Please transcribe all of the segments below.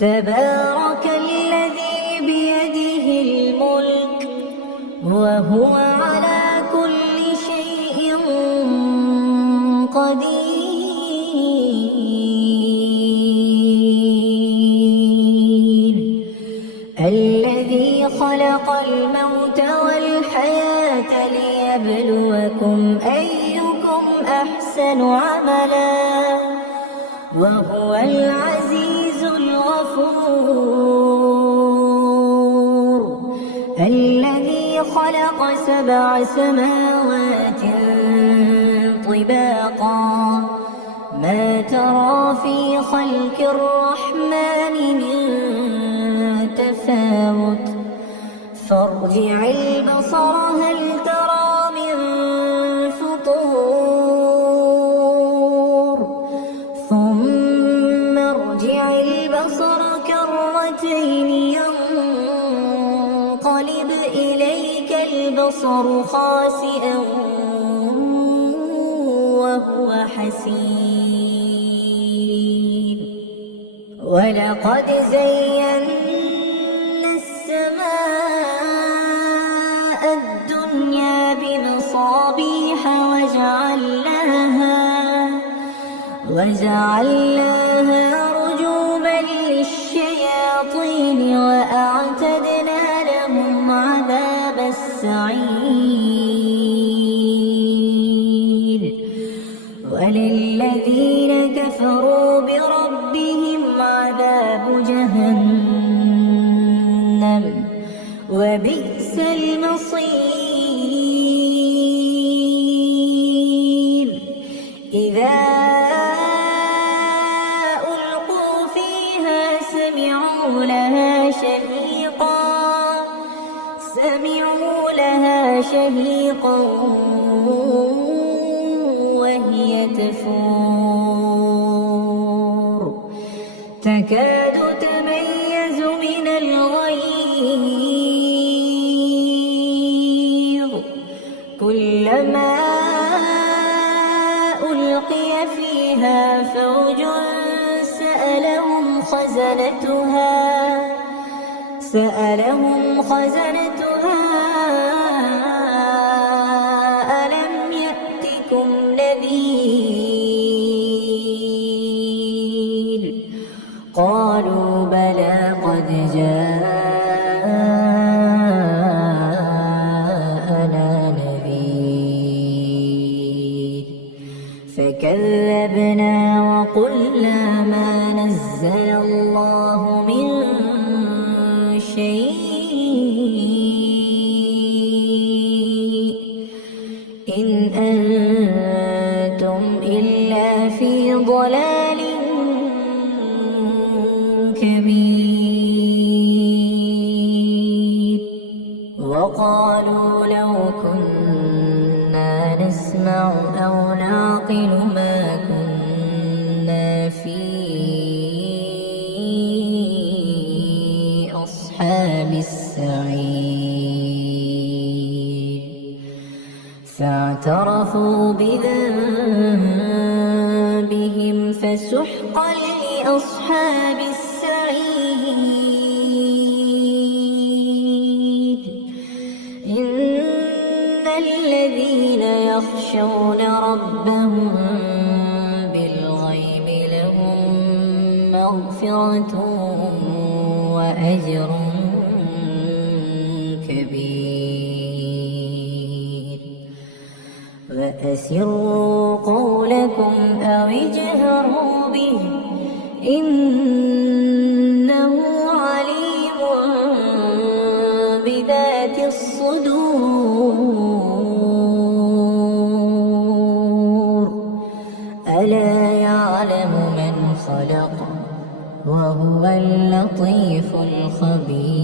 تبارك الذي بيده الملك وهو على كل شيء قدير. الذي خلق الموت والحياة ليبلوكم أيكم أحسن عملا وهو العزيز الغفور. الذي خلق 7 سماوات طباقا ما ترى في خلق الرحمن من تفاوت فارجع البصر هل ترى من فطور ثم ارجع البصر كرتين ينقلب إليك البصر خاسئا وهو حسير. ولقد زينا السماء الدنيا بمصابيح وجعلناها رجوما للشياطين وأعتدنا لهم عذاب السعير. وللذين كفروا بربهم عذاب جهنم وبئس المصير. إذا ألقوا فيها سمعوا لها شهيقا وهي تفور تكاد تميز من الغيظ كلما ألقي فيها فوج سألهم خزنتها ألم يأتكم نذير قالوا بلى قد جاءنا نذير فكذبنا وقلنا ما نزل الله من شيء إن أنتم إلا في ضلال كبير. وقالوا لو كنا نسمع أو نعقل ما كنا في أصحاب السعير فاعترفوا بذنبهم فسحقا لأصحاب السعير. إن الذين يخشون ربهم بالغيب لهم مغفرة وأجر كبير. وأسروا قولكم أو اجهروا به إنه عليم بذات الصدور. ألا يعلم من خلق وهو اللطيف الخبير.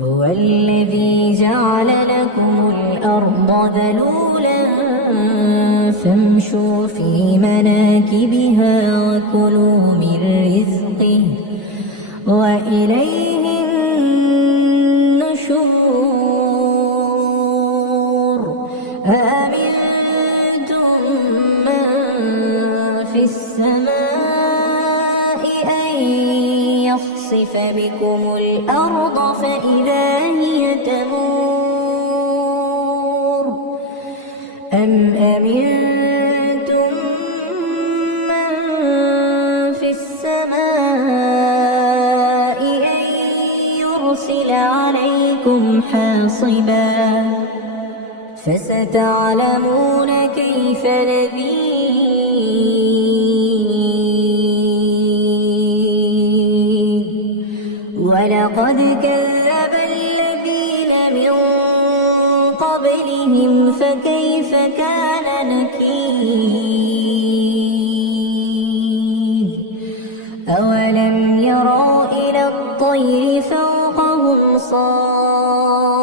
هو الذي جعل لكم الأرض ذلولا فامشوا في مناكبها وكلوا من رزقه وإليه النشور. أأمنتم من بكم الأرض فإذا هي تمور أم أمنتم من في السماء أن يرسل عليكم حاصبا فستعلمون كيف نذير ولقد كذب الذين من قبلهم فكيف كان نكير أولم يروا إلى الطير فوقهم صافات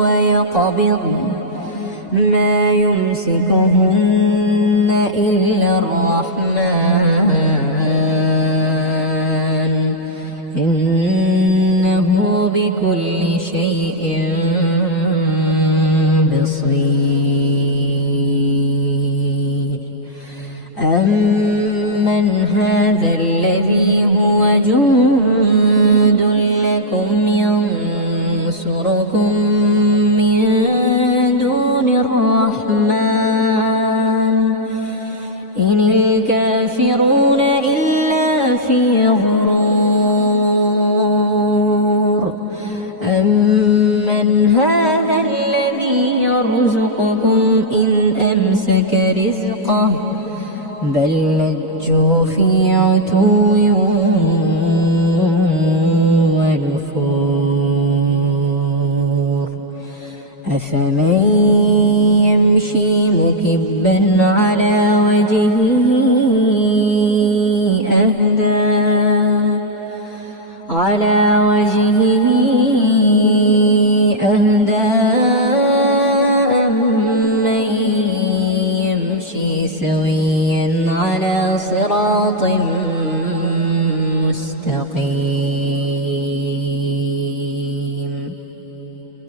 ويقبض ما يمسكهن إلا الرحمن إنه بكل شيء بصير أمن هذا الذي هو جند لكم ينصركم من دون الرحمن إن الكافرون إلا في غرور أمن هذا الذي يرزقكم إن أمسك رزقه بل لجوا في عتو ونفور أفمن يمشي مكبا على وجهه أهدى أمن يمشي سويا على صراط مستقيم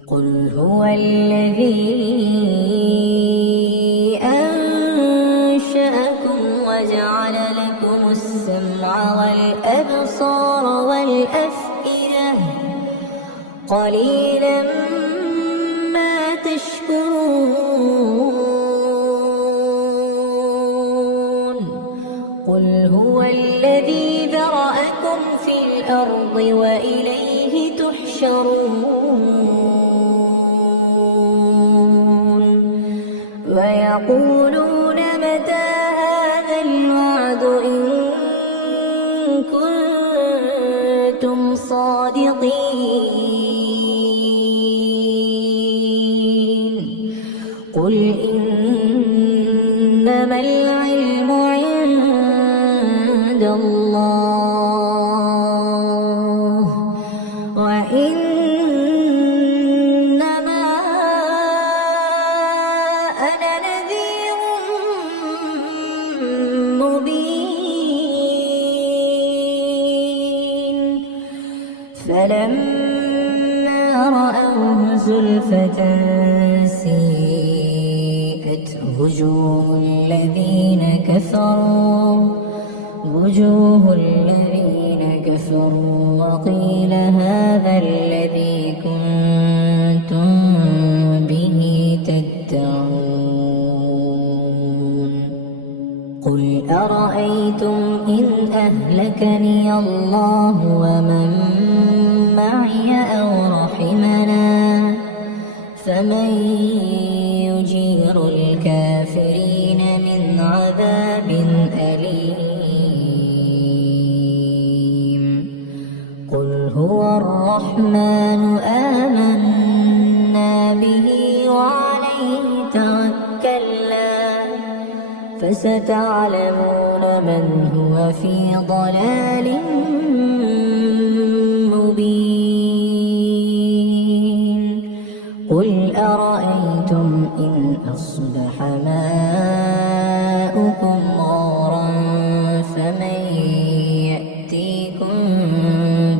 قل هو الذي أنشأكم وجعل لكم السمع والأبصار والأفئدة قليلا ما تشكرون قل هو الذي ذرأكم في الأرض وإليه تحشرون ويقولون متى هذا الوعد إن كنتم صادقين قل إنما العلم عند الله وإنما أنا نذير مبين فلما رأوه زلفة سيئت وجوه الذين كفروا وقيل هذا الذي كنتم به تدعون قل أرأيتم إن أهلكني الله ومن معي أو رحمنا فمن يجير الكافرين من عذاب أليم قل هو الرحمن آمنا به وعليه توكلنا فستعلمون من هو في ضلال مبين قل أرأيتم إن أصبح ماؤكم غورا فمن يأتيكم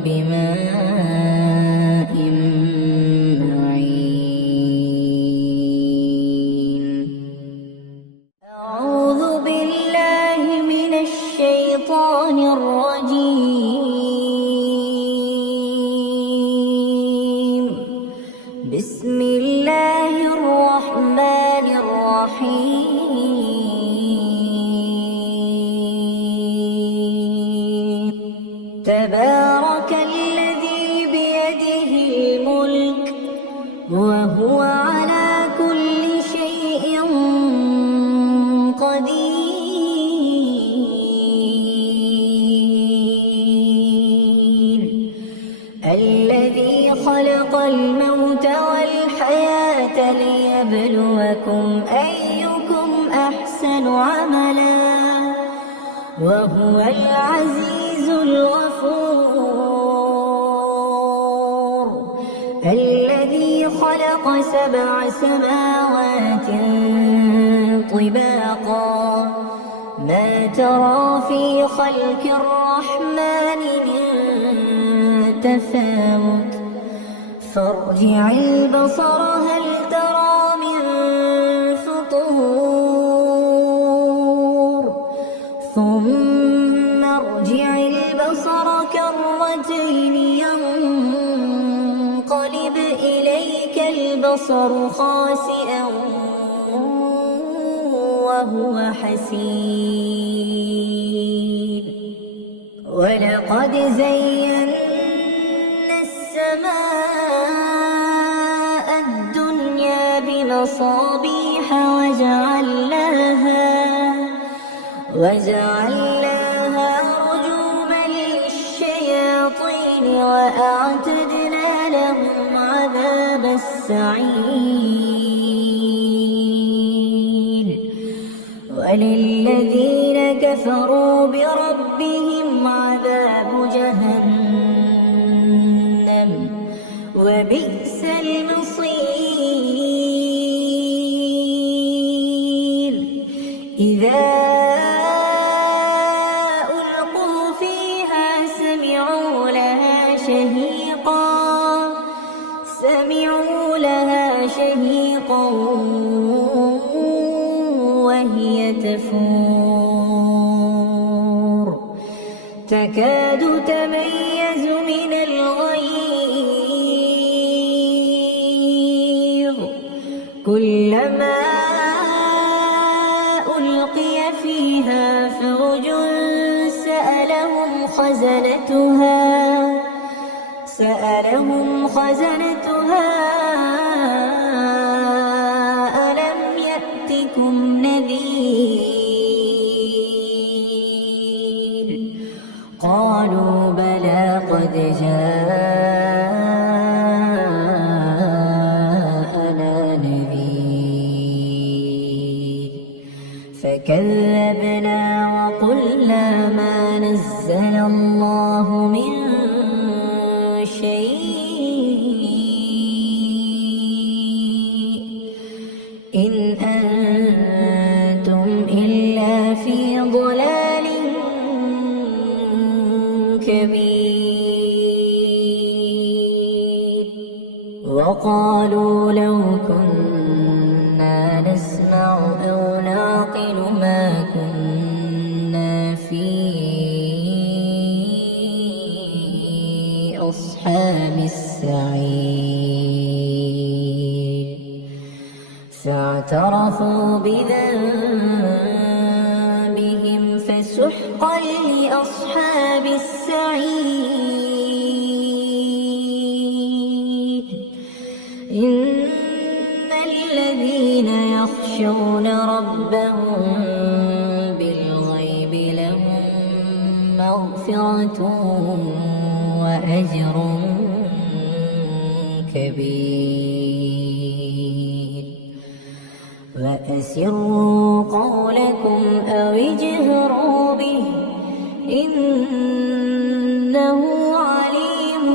بماء معين أعوذ بالله من الشيطان الرجيم بسم الله الرحمن الرحيم تبارك الذي بيده الملك وهو على كل شيء قدير الذي خلق الموت والحياة ليبلوكم أيكم أحسن عملا وهو العزيز الغفور الذي خلق 7 سماوات طباقا ما ترى في خلق الرحمن من تفاوت فارجع البصر هل ترى من فطور ثم ارجع البصر كرتين ينقلب إليك البصر خاسئا وهو حسير ولقد زينا السماء الدنيا بمصابيح وجعلناها رجوما للشياطين وأعتدنا لهم عذاب السعير وللذين كفروا بربهم عذاب جهنم وبئس المصير إذا ألقوا فيها سمعوا لها شهيقا وهي تفور تكاد تميز من الغيظ كلما ألقي فيها فوج سألهم خزنتها ألم يأتكم نذير قالوا بلى قد جاءنا نذير فكذبنا وقلنا ما نزل الله من شيء إن أنتم إلا في ضلال كبير وقالوا لو كنا نسمع أو نعقل ما كنا في أصحاب السعير فاعترفوا بذنبهم فسحقا لأصحاب السعير إن الذين يخشون ربهم بالغيب لهم مغفرة وأجر كبير وأسروا قولكم أو اجهروا به إنه عليم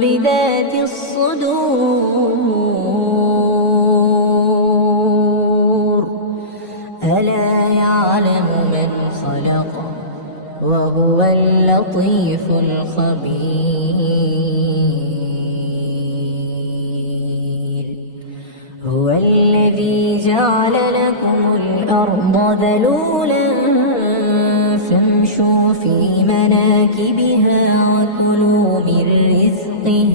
بذات الصدور ألا يعلم من خلق وهو اللطيف الخبير هو الذي جعل لكم الأرض ذلولا فامشوا في مناكبها وكلوا من رزقه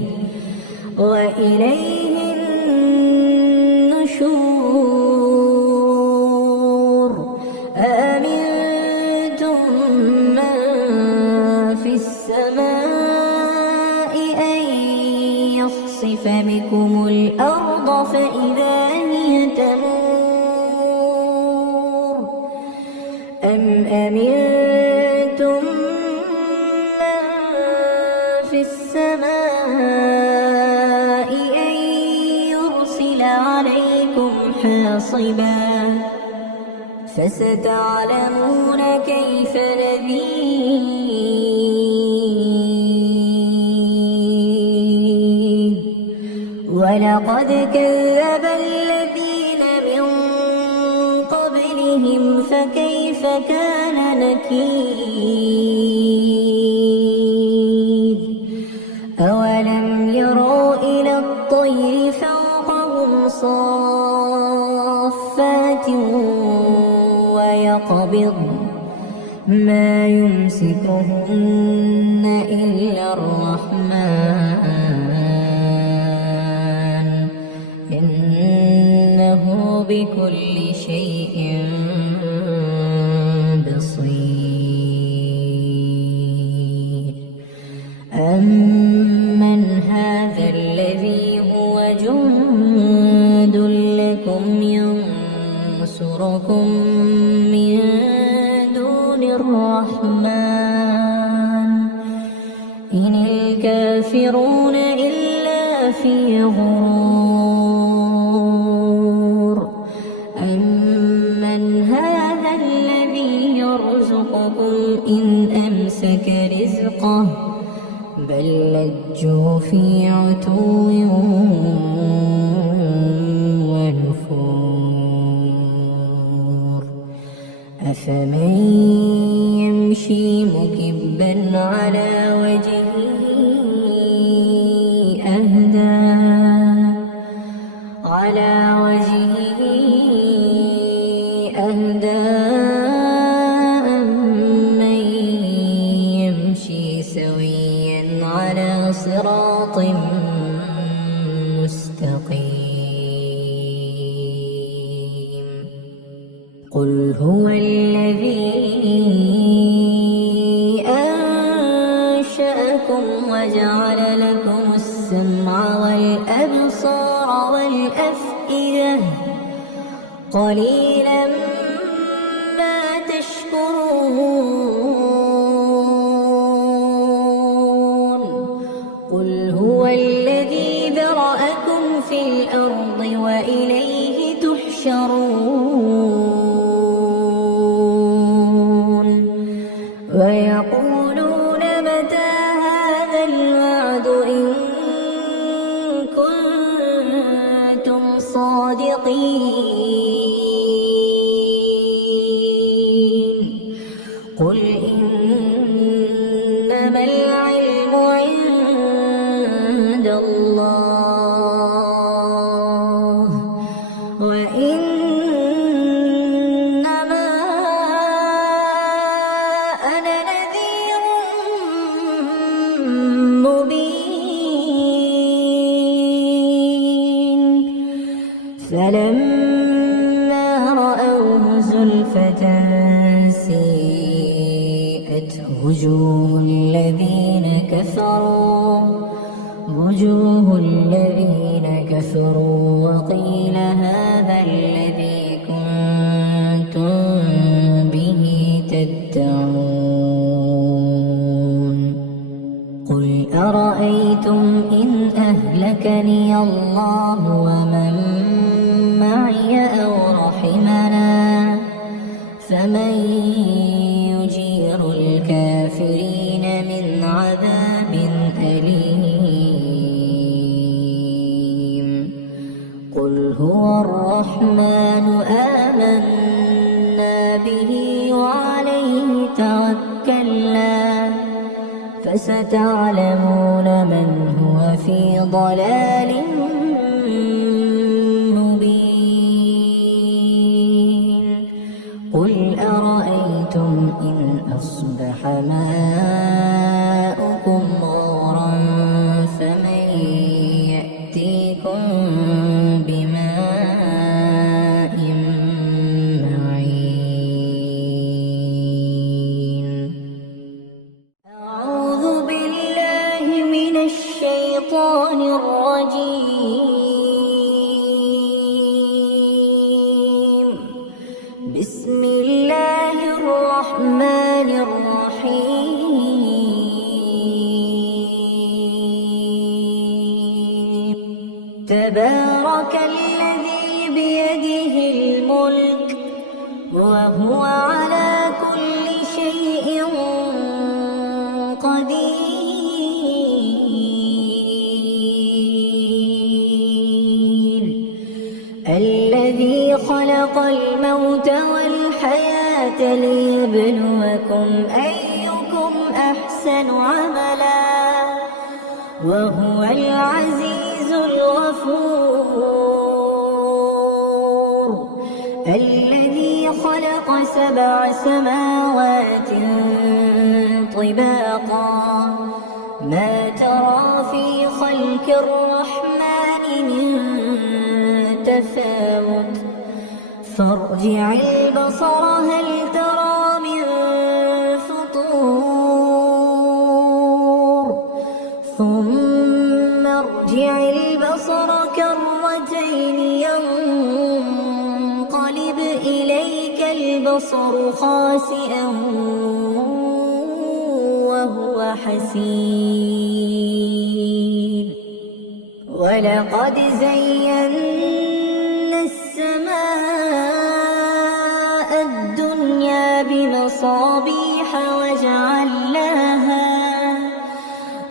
وإليه النشور أأمنتم من في السماء أن يخسف بكم الأرض فإذا هي تمور أم أمنتم من في السماء أن يرسل عليكم حاصبا فستعلمون كيف نذير ولقد كذب الذين من قبلهم فكيف كان نكير أولم يروا إلى الطير فوقهم صافات ويقبض ما يمسكهن إلا الرحمن إنه بكل شيء بصير أمن هذا الذي هو جند لكم ينصركم من دون الرحمن إن الكافرون إلا في غرور أمن هذا الذي يرزقكم إن أمسك رزقه بل لجوا في عتو ونفور أفمن يمشي مكبا على وجهه أهدى أمن يمشي سويا على صراط مستقيم قل هو الذي أنشأكم وجعل لكم السمع والأبصار والأفئدة قليلا ما تشكرون قل هو الذي ذرأكم في الأرض وإليه تحشرون ويقولون متى هذا الوعد إن كنتم صادقين قل إنما العلم عند الله وإنما أنا نذير مبين فلما رأوه زلفة سيئت وجوه الذين كفروا وقيل هذا الذي كنتم به تدعون قل أرأيتم إن أهلكني الله ومن معي أو رحمنا فمن يجير الكافرين من عذاب أليم قل هو الرحمن آمنا به وعليه توكلنا فستعلمون من هو في ضلال مبين قل أرأيتم إن أصبح ماؤكم غورا فمن بماء معين. أعوذ بالله من الشيطان الرجيم. بسم الله الرحمن الرحيم. تبارك الذي بيده الملك وهو على كل شيء قدير. الذي خلق الموت والحياة ليبلوكم أيكم أحسن عملا وهو العزيز الغفور. الذي خلق 7 سماوات طباقا ما ترى في خلق الرحمن من تفاوت فارجع البصر هل ترى من فطور ثم ارجع البصر كرتين ينقلب إليك البصر خاسئا وهو حسير. ولقد زينا السماء الدنيا بمصابيح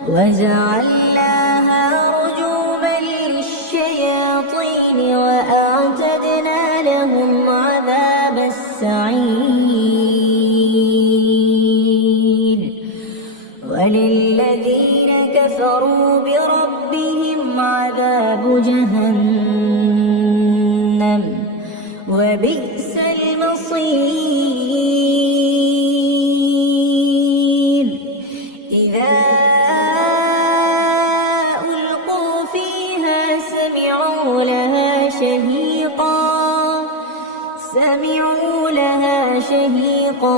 وجعلناها رجوما للشياطين وأعتدنا لهم عذاب السعير. وللذين كفروا بربهم عذاب جهنم وبئس المصير. إذا ألقوا فيها سمعوا لها شهيقا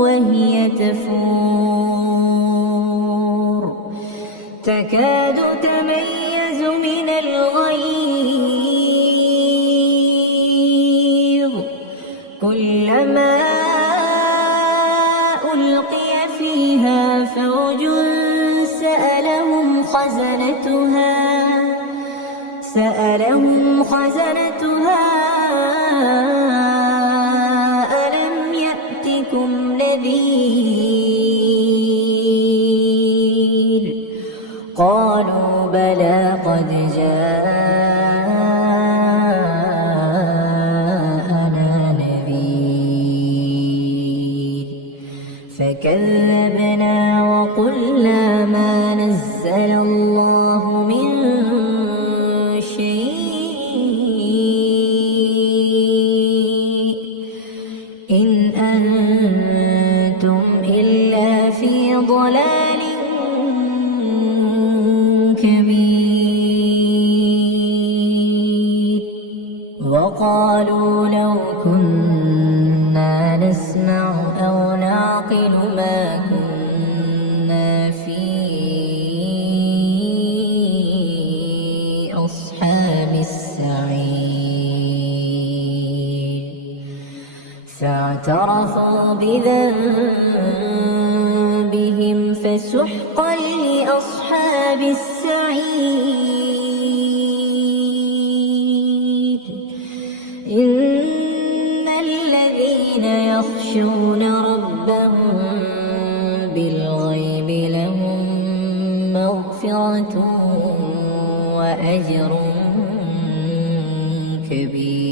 وهي تفور تكاد تميز من الغيظ. كلما ألقي فيها فوج سألهم خزنتها ألم يأتكم نذير؟ قالوا بلى قد جاءنا نذير فكذبنا وقلنا ما نزل الله من شيء إن أنتم إلا في ضلال كبير. وقالوا لو كنا نسمع أو نعقل ما كنا في أصحاب السعير. فاعترفوا بذنبهم فسحقا لأصحاب السعير. إن الذين يخشون ربهم بالغيب لهم مغفرة وأجر كبير.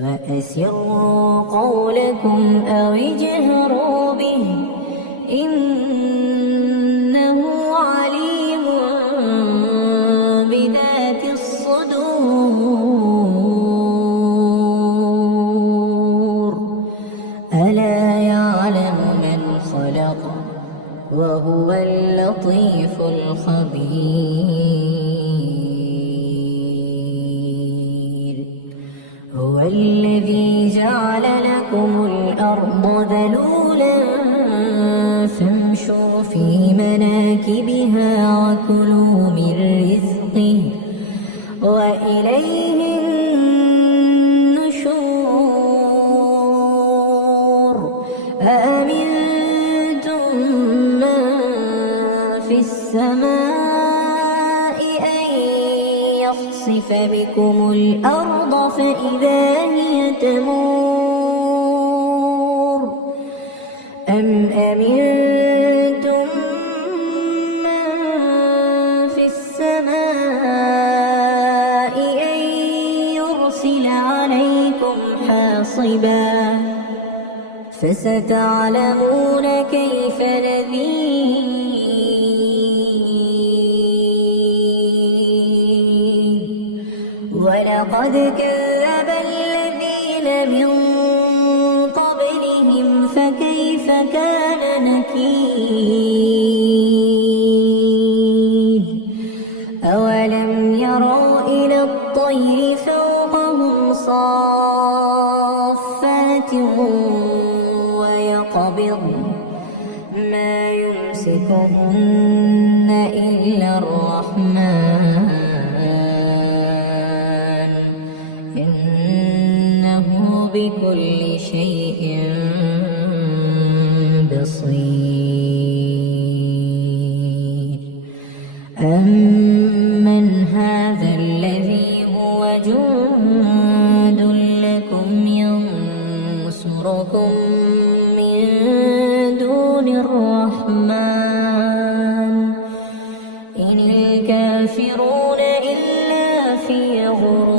وأسروا قولكم أو اجهروا به إنه عليم بذات الصدور. ألا يعلم من خلق وهو اللطيف الخبير. هو الذي جعل لكم الأرض ذلولا فامشوا في مناكبها وكلوا من رزقه وإليه النشور. أأمنتم من في السماء أن يخسف بكم الأرض فإذا هي تمور، أم أمنتم من في السماء أن يرسل عليكم حاصبا فستعلمون كيف نذير. ولقد كذب الذين من قبلهم فكيف كان نكير. أولم يروا إلى الطير فوقهم صافات ويقبضن ما يمسكهن إلا الرحمن إنه بكل شيء بصير. أمن هذا الذي هو جند لكم ينصركم من دون الرحمن إن الكافرون إلا في غرور.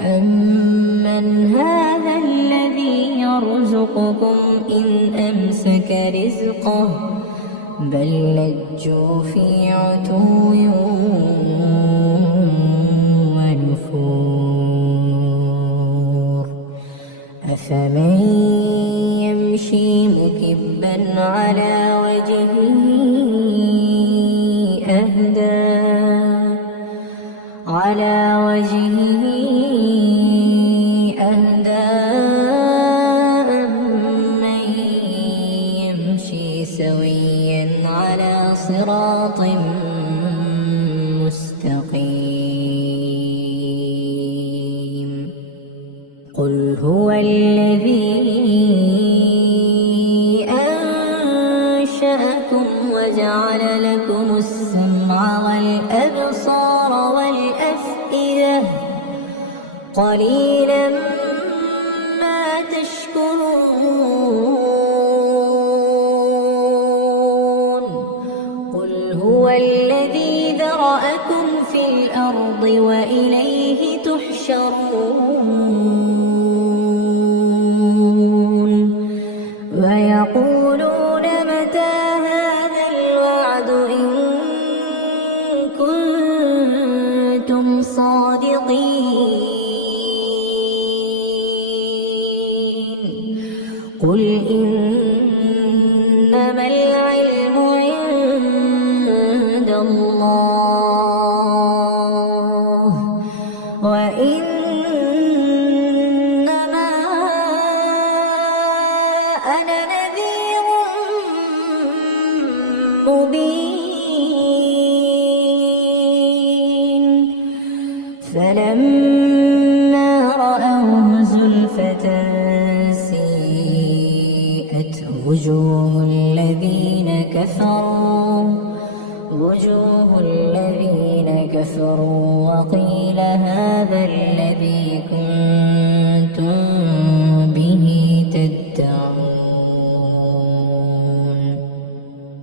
أمن هذا الذي يرزقكم إن أمسك رزقه بل لجوا في عتو ونفور. أفمن يمشي مكبا على وجهه أهدى أمن يمشي سويا على صراط مستقيم. قل هو الذي أنشأكم وجعل لكم السمع والأبصار والأفئدة قليلا ما تشكرون. قل هو الذي ذرأكم في الأرض وإليه تحشرون. ويقولون متى هذا الوعد إن كنتم صادقين. قل إنما العلم عند الله وإنما أنا نذير مبين. فلما رأوه زلفة سيئت وجوه الذين كفروا وقيل هذا الذي كنتم به تدعون.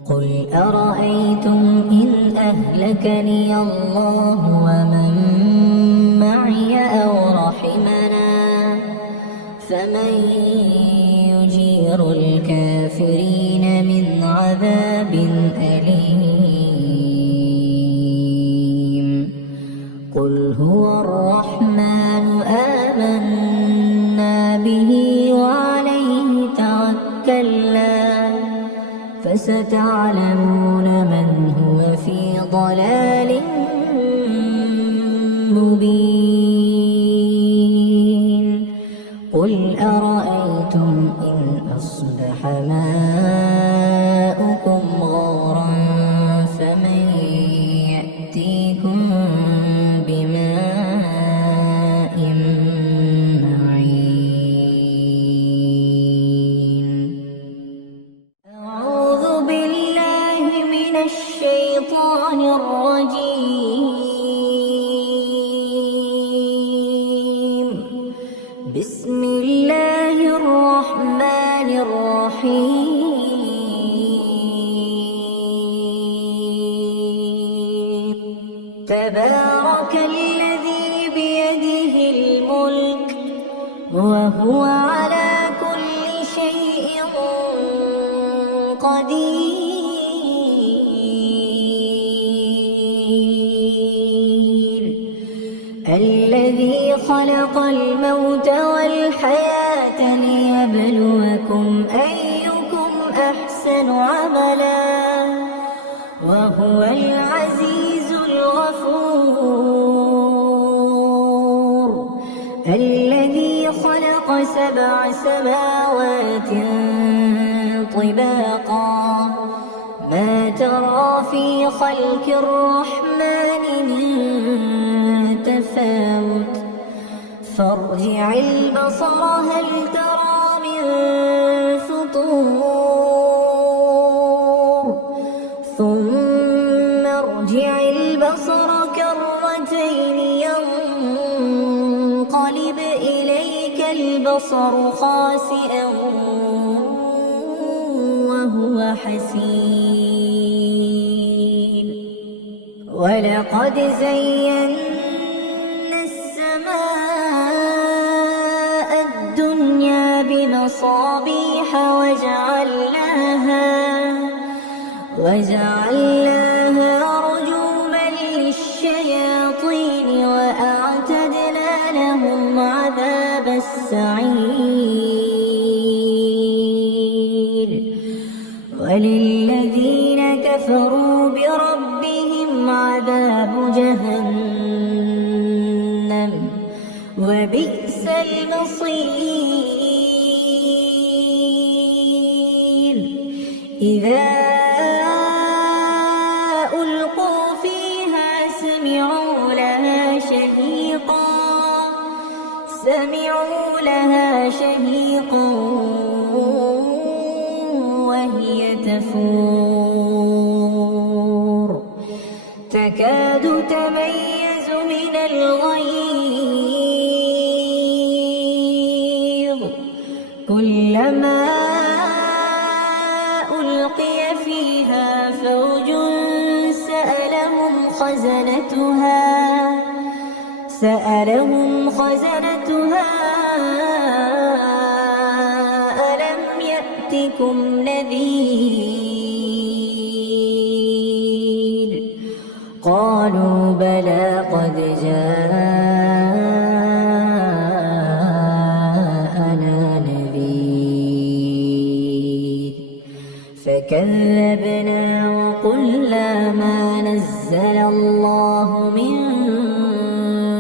قل أرأيتم إن أهلكني الله ومن معي أو رحمنا فمن يجير الكافرين من عذاب أليم. قل هو الرحمن آمنا به وعليه توكلنا كلا فستعلمون من هو في ضلال مبين قل أرأيتم إن أصبح ماؤكم غورا فمن يأتيكم بماء معين أعوذ بالله من الشيطان الرجيم بسم الله الرحمن الرحيم تبارك الذي بيده الملك وهو على كل شيء قدير الذي خلق الموت والحياة ليبلوكم أيكم أحسن عملا وهو العزيز الغفور الذي خلق 7 سماوات طباقا ما ترى في خلق الرحمن من تفاوت فارجع البصر هل ترى من فطور ثم ارجع البصر كرتين ينقلب إليك البصر خاسئا وهو حسير ولقد زينا السماء الدنيا بمصابيح وجعلناها رجوما للشياطين وأعتدنا لهم عذاب السعير وللذين كفروا بربهم عذاب جهنم وبئس المصير إذا ألقوا فيها سمعوا لها شهيقا وهي تفور تكاد تميز من الغيظ كلما ألقي فيها فوج سألهم خزنتها ألم يأتكم نذير قالوا بلى قد جاءنا نذير فكذبنا وقلنا ما نزل الله من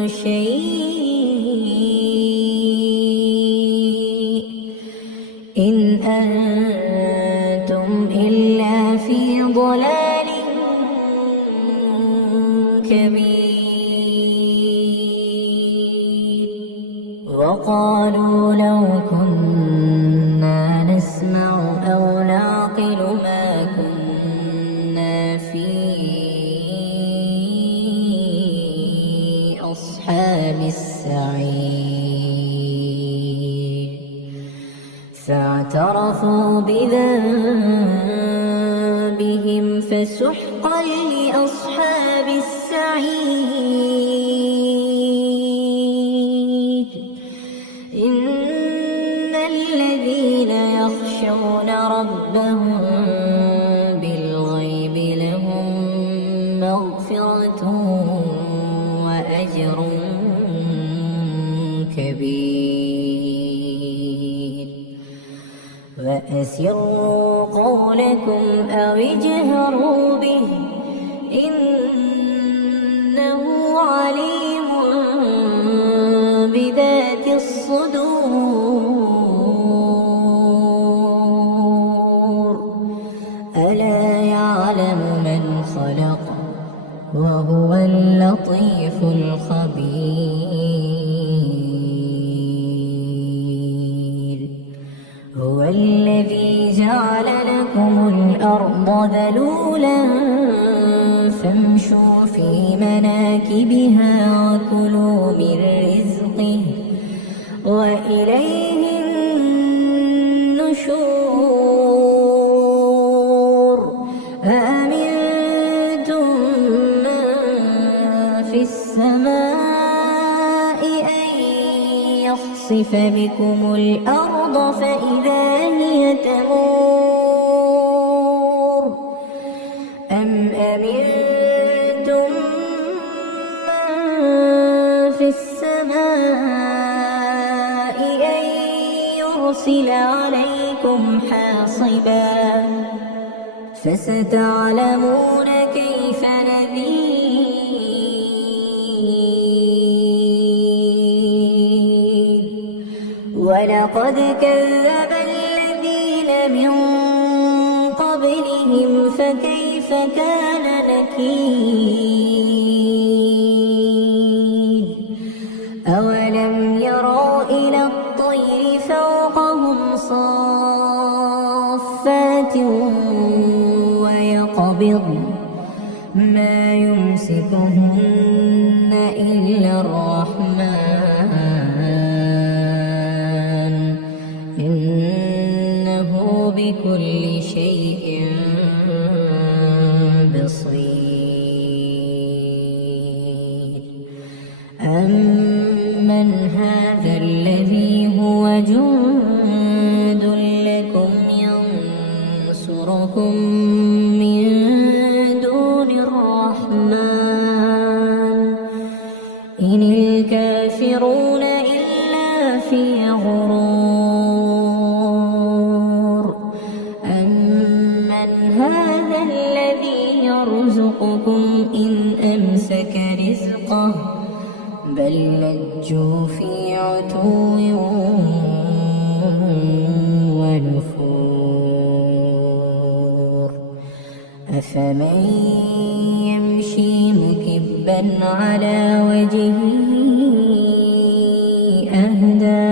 شيء إن أنتم إلا في ضلال كبير وقالوا لو كنا نسمع أو نعقل ما كنا في أصحاب السعير فاعترفوا بذنبهم فسحقا لأصحاب السعير إن الذين يخشون ربهم بالغيب لهم مغفرة وأجر كبير أسروا قولكم أو اجهروا به إنه عليم بذات الصدور ألا يعلم من خلق وهو اللطيف الخبير هو الذي جعل لكم الأرض ذلولا فامشوا في مناكبها وكلوا من رزقه وإليه النشور أأمنتم من في السماء أن يخسف بكم الأرض فإذا هي تمور أم أمنتم من في السماء أن يرسل عليكم حاصبا فستعلمون كيف نذير ولقد كذب الذين من قبلهم فكيف كان نكير أولم يروا إلى الطير فوقهم صافات ويقبضن ما يمسكهن إلا الرحمن إنه بكل شيء بصير أمن هذا الذي هو جند لكم ينصركم من دون الرحمن إن الكافرون إلا في غرور أمن هذا الذي يرزقكم إن أمسك رزقه بل لجوا في عتو ونفور أفمن يمشي مكبا على وجهه أهدى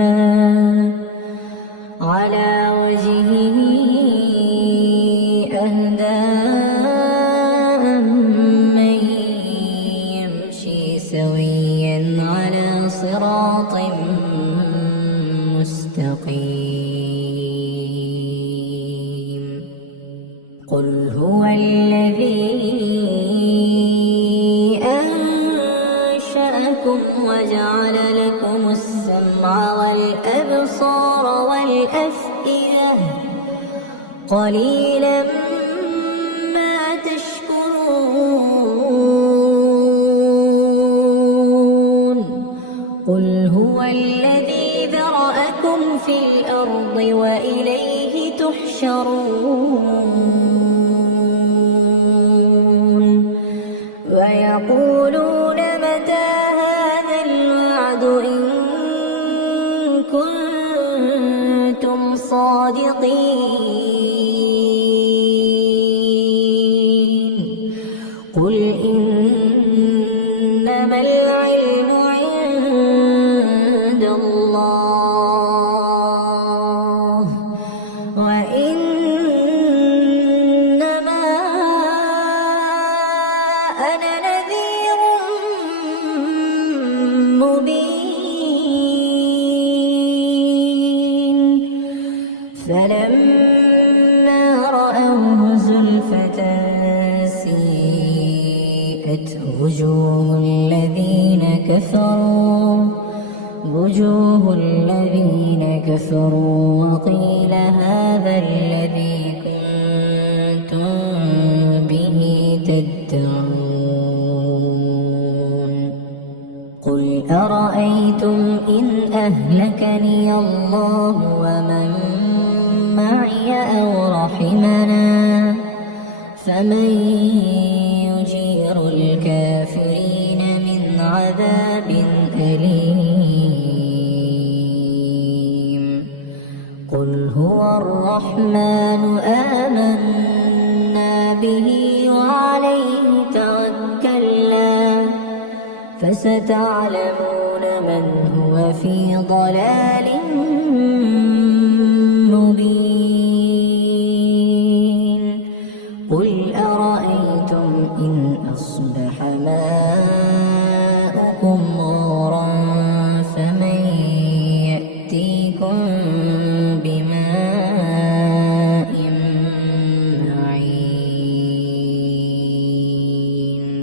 أمن يمشي سويا على صراط مستقيم قل هو الذي أنشأكم وجعل لكم السمع والأبصار والأفئدة قليلا ما تشكرون قل هو الذي ذرأكم في الأرض وإليه تحشرون ويقولون متى هذا الوعد إن كنتم صادقين قل إنما العلم عند الله وإنما أنا نذير مبين فلما رأوه زلفة سيئت وجوه الذين كفروا وقيل هذا الذي كنتم به تدعون قل أرأيتم إن أهلكني الله ومن معي رحمنا فمن يجير الكافرين من عذاب أليم قل هو الرحمن آمنا به وعليه توكلنا فستعلمون من هو في ضلال مبين قل أرأيتم إن أصبح ماؤكم